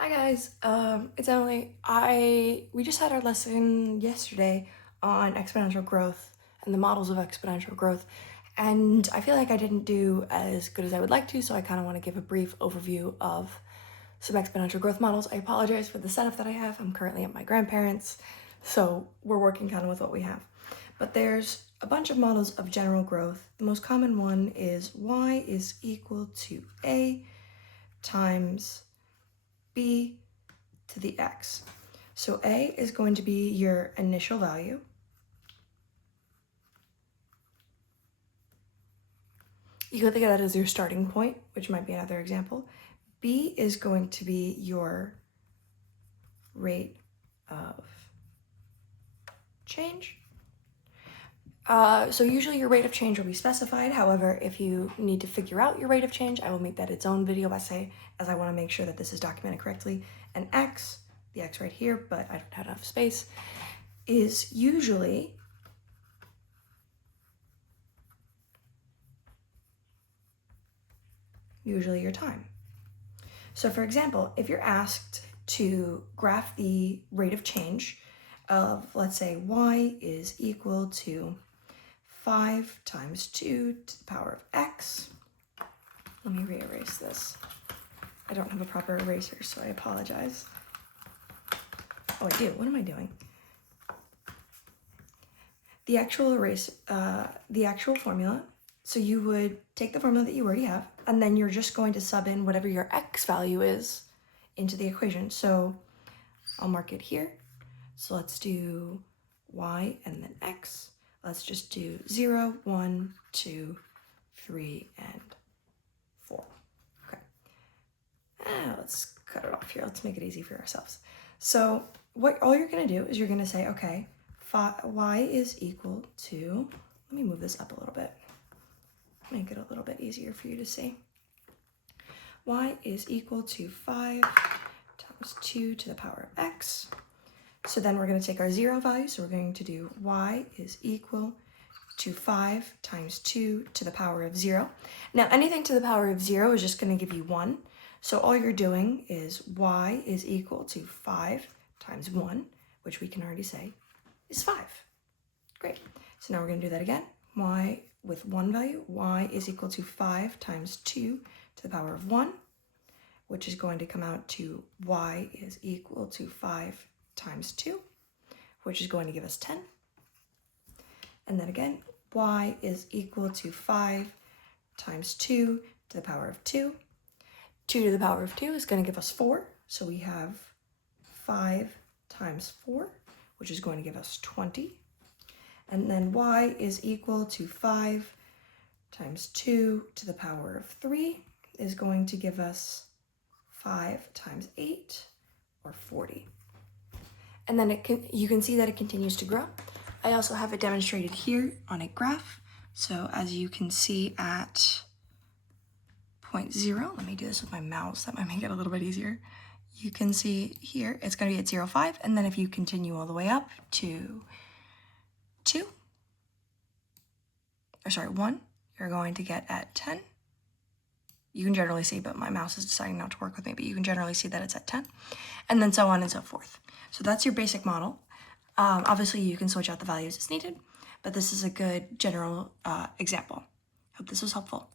Hi guys, it's Emily. We just had our lesson yesterday on exponential growth and the models of exponential growth, and I feel like I didn't do as good as I would like to, so I kind of want to give a brief overview of some exponential growth models. I apologize for the setup that I have. I'm currently at my grandparents', so we're working kind of with what we have. But there's a bunch of models of general growth. The most common one is y is equal to a times b to the x. So a is going to be your initial value. You could think of that as your starting point, which might be another example. B is going to be your rate of change. So usually your rate of change will be specified. However, if you need to figure out your rate of change, I will make that its own video essay, as I want to make sure that this is documented correctly. And x, the x right here, but I don't have enough space, is usually your time. So for example, if you're asked to graph the rate of change of, let's say, y is equal to 5 times 2 to the power of x. Let me re-erase this. I don't have a proper eraser, so I apologize. Oh, I do. What am I doing? The actual formula. So you would take the formula that you already have, and then you're just going to sub in whatever your x value is into the equation. So I'll mark it here. So let's do y and then x. Let's just do 0, 1, 2, 3, and 4. Okay. Let's cut it off here. Let's make it easy for ourselves. So all you're going to do is you're going to say, okay, y is equal to, let me move this up a little bit. Make it a little bit easier for you to see. Y is equal to 5 times 2 to the power of x. So then we're going to take our 0 value. So we're going to do y is equal to 5 times 2 to the power of 0. Now anything to the power of 0 is just going to give you 1. So all you're doing is y is equal to 5 times 1, which we can already say is 5. Great. So now we're going to do that again. Y with 1 value, y is equal to 5 times 2 to the power of 1, which is going to come out to y is equal to 5 times 2, which is going to give us 10. And then again, y is equal to 5 times 2 to the power of 2. 2 to the power of 2 is going to give us 4. So we have 5 times 4, which is going to give us 20. And then y is equal to 5 times 2 to the power of 3 is going to give us 5 times 8, or 40. And then you can see that it continues to grow. I also have it demonstrated here on a graph. So as you can see at point 0, let me do this with my mouse, that might make it a little bit easier. You can see here, it's going to be at 0, 5, and then if you continue all the way up to 1, you're going to get at 10. You can generally see, but my mouse is deciding not to work with me, but you can generally see that it's at 10, and then so on and so forth. So that's your basic model. Obviously, you can switch out the values as needed, but this is a good general example. Hope this was helpful.